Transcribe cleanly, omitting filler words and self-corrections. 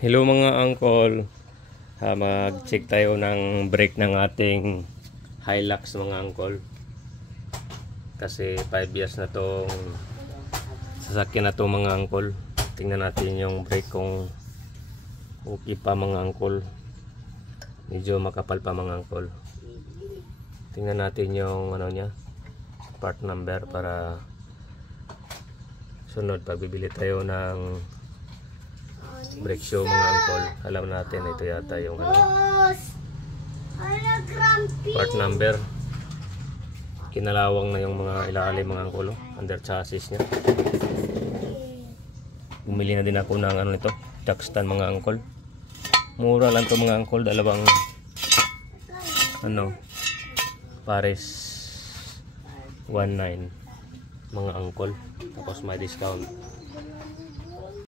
Hello mga angkol, mag-check tayo ng brake ng ating Hilux mga angkol. Kasi 5 years na tong sasakyan na to mga angkol. Tingnan natin yung brake kung okay pa mga angkol. Medyo makapal pa mga angkol. Tingnan natin yung ano niya, part number para sunod pag bibili tayo ng brake shoe mga angkol. Alam natin ito yata yung ano, part number. Kinalawang na yung mga ilalim mga angkol, under chassis nya. Bumili na din ako ng ano nito, jack stand mga angkol. Mura lang to mga angkol, dalawang ano, pares 19 mga angkol. Tapos may discount.